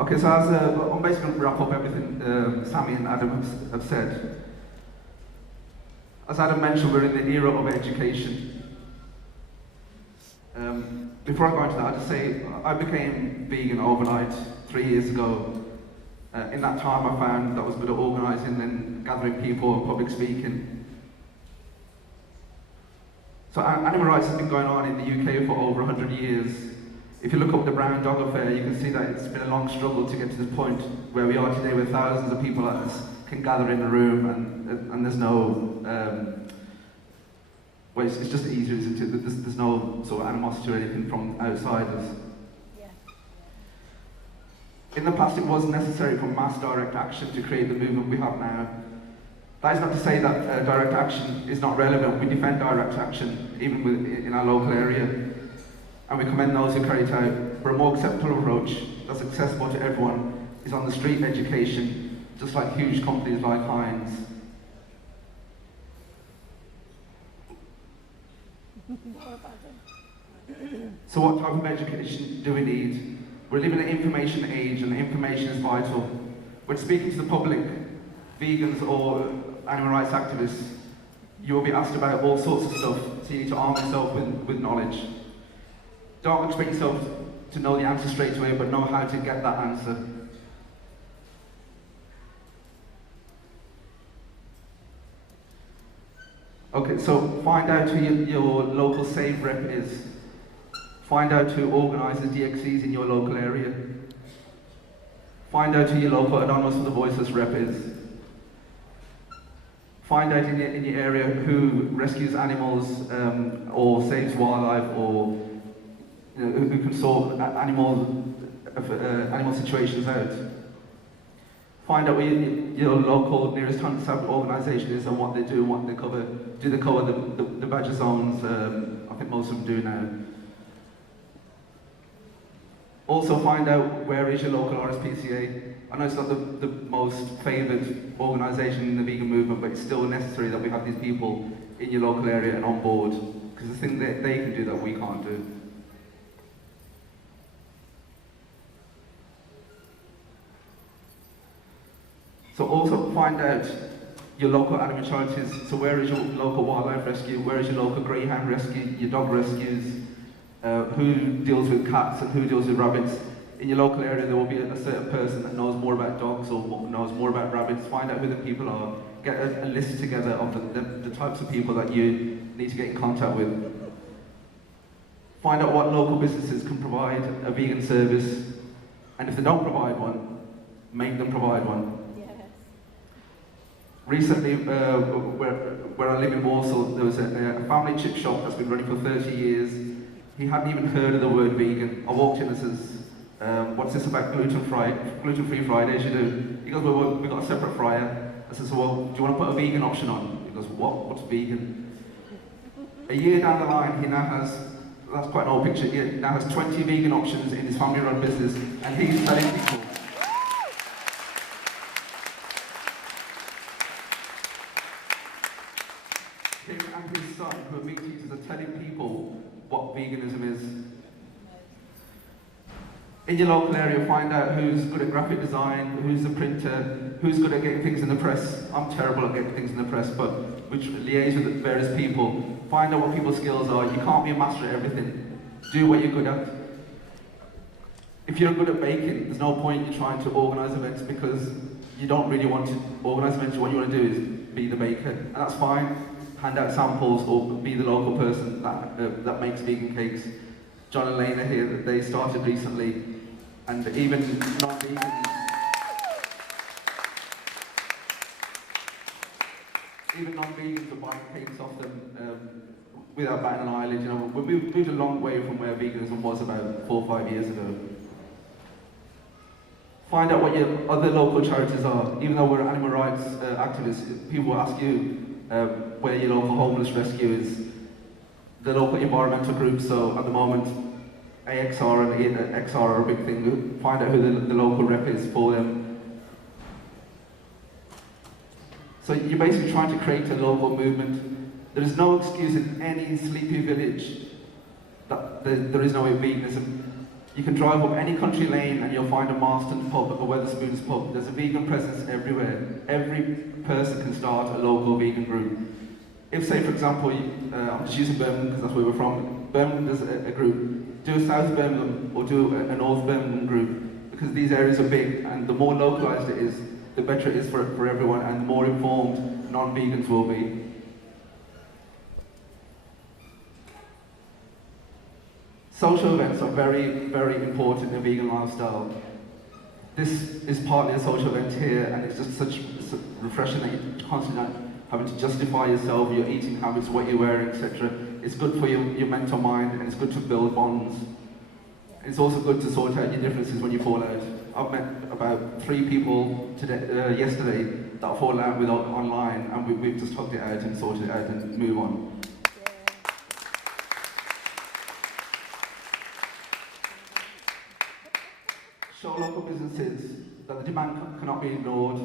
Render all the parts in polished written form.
Okay, so I'm basically going to wrap up everything Sammy and Adam have said. As Adam mentioned, we're in the era of education. Before I go into that, I'll just say I became vegan overnight 3 years ago. In that time, I found that I was good at organising and gathering people and public speaking. So animal rights has been going on in the UK for over 100 years. If you look up the Brown Dog Affair, you can see that it's been a long struggle to get to this point where we are today, where thousands of people can gather in a room and there's no, well, it's just easier, isn't it? There's no sort of animosity or anything from outsiders. Yeah. In the past, it was necessary for mass direct action to create the movement we have now. That is not to say that direct action is not relevant. We defend direct action, even in our local area. And we commend those who carry it out. But a more acceptable approach that's accessible to everyone is on the street education, just like huge companies like Heinz. So what type of education do we need? We're living in an information age, and information is vital. When speaking to the public, vegans or animal rights activists, you will be asked about all sorts of stuff, so you need to arm yourself with knowledge. Don't expect yourself to know the answer straight away, but know how to get that answer. Okay, so find out who your local SAVE rep is. Find out who organises DXEs in your local area. Find out who your local Anonymous for the Voiceless rep is. Find out in your area who rescues animals or saves wildlife, or who can sort animal situations out. Find out where your local nearest hunter organisation is and what they do and what they cover. Do they cover the badger zones? I think most of them do now. Also find out where is your local RSPCA. I know it's not the most favoured organisation in the vegan movement, but it's still necessary that we have these people in your local area and on board, because the thing that they can do that we can't do. So also find out your local animal charities. So where is your local wildlife rescue? Where is your local greyhound rescue, your dog rescues? Who deals with cats and who deals with rabbits? In your local area there will be a certain person that knows more about dogs or knows more about rabbits. Find out who the people are. Get a list together of the types of people that you need to get in contact with. Find out what local businesses can provide a vegan service, and if they don't provide one, make them provide one. Recently, where I live in Warsaw, there was a family chip shop that's been running for 30 years. He hadn't even heard of the word vegan. I walked in and says, what's this about gluten-free Fridays you do? He goes, well, we've got a separate fryer. I said, so, well, do you want to put a vegan option on? He goes, what? What's vegan? A year down the line, he now has, that's quite an old picture, he now has 20 vegan options in his family-run business, and he's telling people. Him and his son, who are meat eaters, are telling people what veganism is. In your local area, find out who's good at graphic design, who's a printer, who's good at getting things in the press. I'm terrible at getting things in the press, but which liaise with various people. Find out what people's skills are. You can't be a master at everything. Do what you're good at. If you're good at baking, there's no point in trying to organise events, because you don't really want to organise events. What you want to do is be the baker, and that's fine. Hand out samples or be the local person that makes vegan cakes. John and Lena here, they started recently, and even non-vegans, are buying cakes off them without batting an eyelid. You know, we moved a long way from where veganism was about 4 or 5 years ago. Find out what your other local charities are. Even though we're animal rights activists, people will ask you where your local homeless rescue is, the local environmental groups. So at the moment, AXR and XR are a big thing. Find out who the local rep is for them. So you're basically trying to create a local movement. There is no excuse in any sleepy village that there is no veganism. You can drive up any country lane and you'll find a Marston's pub, a Wetherspoon's pub. There's a vegan presence everywhere. Every person can start a local vegan group. If, say, for example, I'm just using Birmingham because that's where we're from. Birmingham does a group. Do a South Birmingham or do a North Birmingham group, because these areas are big, and the more localised it is, the better it is for everyone, and the more informed non-vegans will be. Social events are very, very important in a vegan lifestyle. This is partly a social event here, and it's just such refreshing that you're constantly not having to justify yourself, your eating habits, what you're wearing, etc. It's good for your mental mind, and it's good to build bonds. It's also good to sort out your differences when you fall out. I've met about 3 people yesterday that I've fallen out with online, and we've just hugged it out and sorted it out and move on. Show local businesses that the demand cannot be ignored.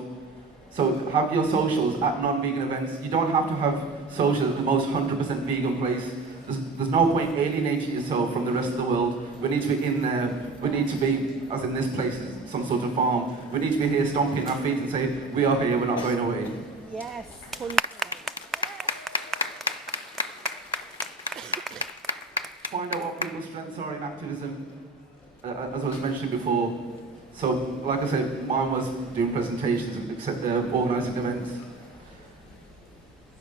So have your socials at non-vegan events. You don't have to have socials at the most 100% vegan place. There's no point alienating yourself from the rest of the world. We need to be in there. We need to be, as in this place, some sort of farm. We need to be here stomping our feet and say, we are here, we're not going away. Yes. Find out what people's strengths are in activism, as I was mentioning before. So, like I said, mine was doing presentations and organising events.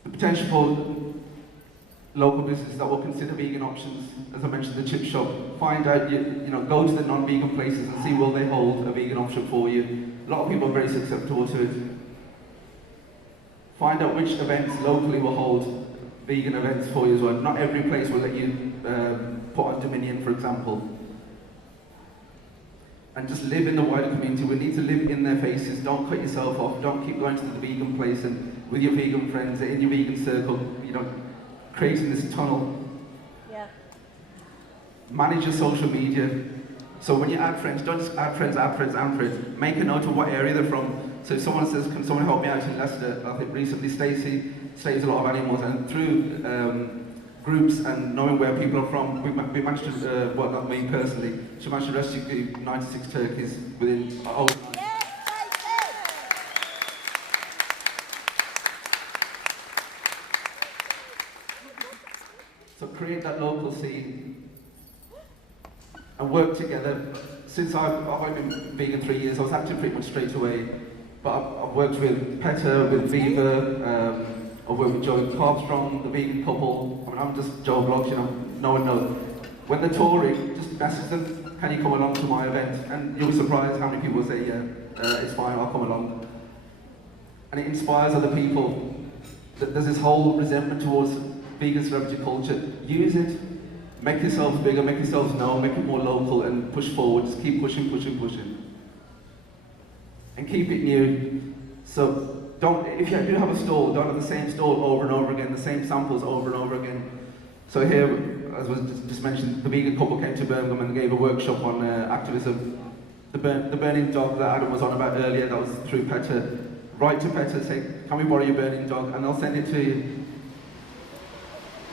The potential for local businesses that will consider vegan options, as I mentioned, the chip shop. Find out, go to the non-vegan places and see will they hold a vegan option for you. A lot of people are very susceptible to it. Find out which events locally will hold vegan events for you as well. Not every place will let you put on Dominion, for example. And just live in the wider community. We need to live in their faces. Don't cut yourself off. Don't keep going to the vegan place and with your vegan friends, in your vegan circle, creating this tunnel. Yeah. Manage your social media. So when you add friends, don't just add friends, add friends, add friends. Make a note of what area they're from. So if someone says, can someone help me out in Leicester? I think recently Stacey saves a lot of animals, and through groups and knowing where people are from, we managed to, well, not me personally, she managed to rescue 96 turkeys within overnight. So create that local scene and work together. Since I've only been vegan 3 years, I was active pretty much straight away. But I've worked with PETA, with Viva, I've worked with Joe Carbstrong, the vegan couple. I mean, I'm just Joe Blogs, no one knows. When they're touring, just message them, can you come along to my event? And you'll be surprised how many people say, yeah, it's fine, I'll come along. And it inspires other people. There's this whole resentment towards vegan celebrity culture. Use it, make yourselves bigger, make yourselves known, make it more local, and push forward. Just keep pushing, pushing, pushing. And keep it new. So if you do have a stall, don't have the same stall over and over again, the same samples over and over again. So here, as was just mentioned, the vegan couple came to Birmingham and gave a workshop on activism. The burning dog that Adam was on about earlier, that was through PETA. Write to PETA, say, can we borrow your burning dog? And they'll send it to you.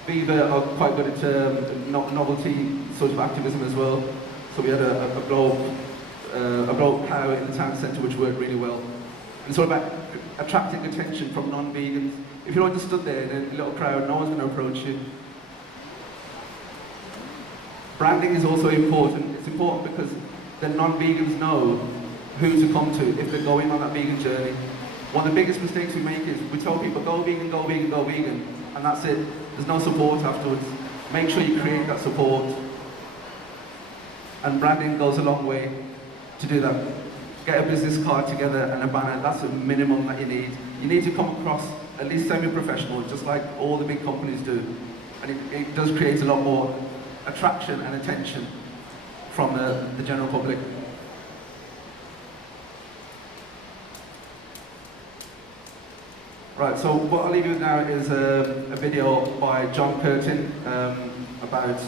Viva are quite good at novelty sort of activism as well. So we had a blow cow in the town centre which worked really well. It's all about attracting attention from non-vegans. If you're just stood there in a little crowd, no one's going to approach you. Branding is also important. It's important because the non-vegans know who to come to if they're going on that vegan journey. One of the biggest mistakes we make is we tell people, go vegan, go vegan, go vegan, and that's it. There's no support afterwards. Make sure you create that support. And branding goes a long way to do that. Get a business card together and a banner, that's the minimum that you need. You need to come across at least semi-professional, just like all the big companies do. And it does create a lot more attraction and attention from the general public. Right, so what I'll leave you with now is a video by John Curtin about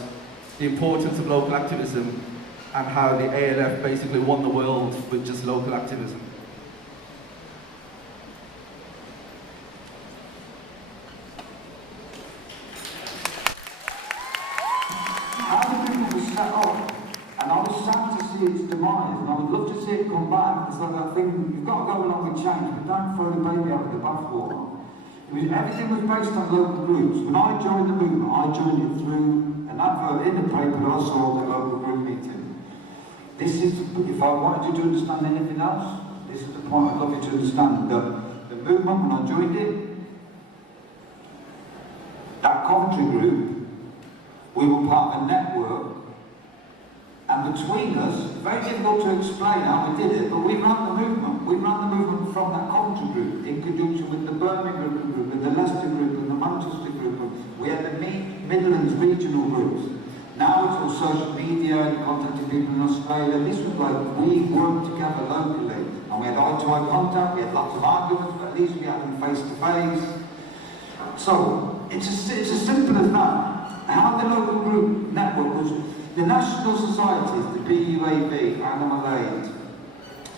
the importance of local activism and how the ALF basically won the world with just local activism. How do people set up And I was sad to see its demise, and I would love to see it come back. It's like that thing, you've got to go along with change, but don't throw the baby out with the bathwater. Everything was based on local groups. When I joined the movement, I joined it through an advert in the paper that I saw at the local group meeting. This is, if I wanted you to understand anything else, this is the point I'd love you to understand. The movement, when I joined it, that Coventry group, we were part of a network, and between us, very difficult to explain how we did it, but we ran the movement. We ran the movement from that Coventry group, in conjunction with the Birmingham group, with the Leicester group, and the Manchester group. We had the Midlands regional groups. Now it's all social media and contacting people in Australia. This was like, we worked together locally. And we had eye-to-eye contact, we had lots of arguments, but at least we had them face-to-face. So, it's as simple as that. How the local group network was, the national societies, the BUAV, Animal Aid,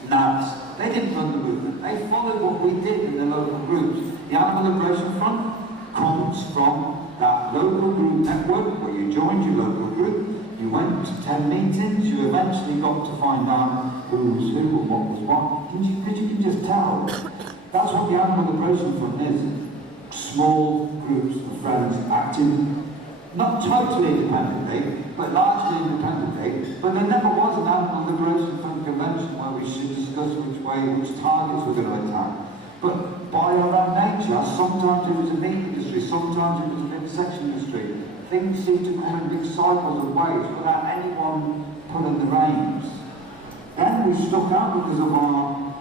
NABS, they didn't run the movement. They followed what we did in the local groups. The Animal Liberation Front comes from that local group network where you joined your local group, you went to 10 meetings, you eventually got to find out who was who and what was what. Because you can just tell. That's what the Animal Liberation Front is. Small groups of friends acting, not totally independently, but largely independently. But there never was an Animal Liberation Front convention where we should discuss which targets we're going to attack. But by our own nature, sometimes it was a meat industry, sometimes it was a big sex industry. Things seem to come in big cycles of waves without anyone pulling the reins. Then we stuck out because of our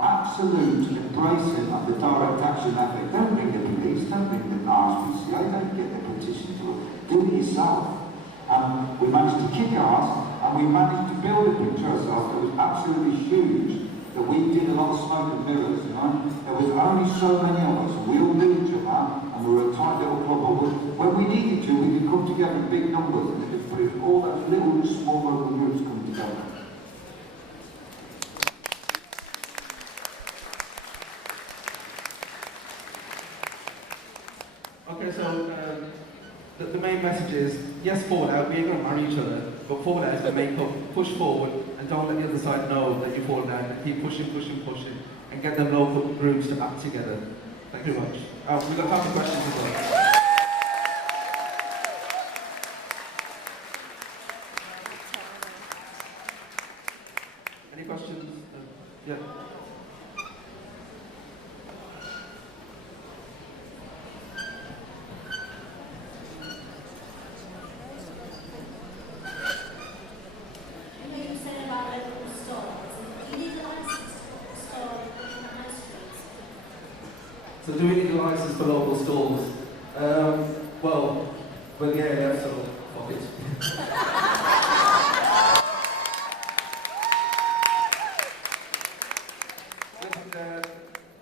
absolute embracing of the direct action ethic. Don't bring the police, don't bring the RSPCA, don't get the petition to do it yourself. We managed to kick ass, and we managed to build a picture of ourselves that was absolutely huge. That we did a lot of smoke and mirrors, you know. There was only so many of us, we all knew each other, and we were a tight little club. But when we needed to, we could come together in big numbers, and it could put all those little small local groups come together. Okay, so the main message is, yes, forward out, we ain't going to marry each other, but forward out is to make up, push forward, and don't let the other side know that you're falling out, and keep pushing, and get them local groups to act together. Thank you very much. We've got a couple of questions as well. Any questions? Yeah. So do we need a license for local stalls? Well, yeah, so fuck it.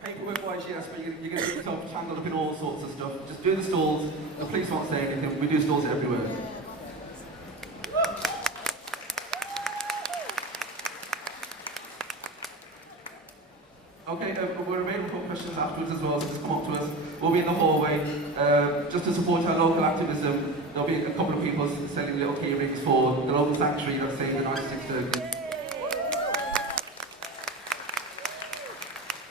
Paperwork-wise, yes, but you're going to get yourself tangled up in all sorts of stuff. Just do the stalls, the police won't say anything, we do stalls everywhere. Okay, we're available for questions afterwards as well, so just come up to us. We'll be in the hallway. Just to support our local activism, there'll be a couple of people selling little key rings for the local sanctuary that's saying the 96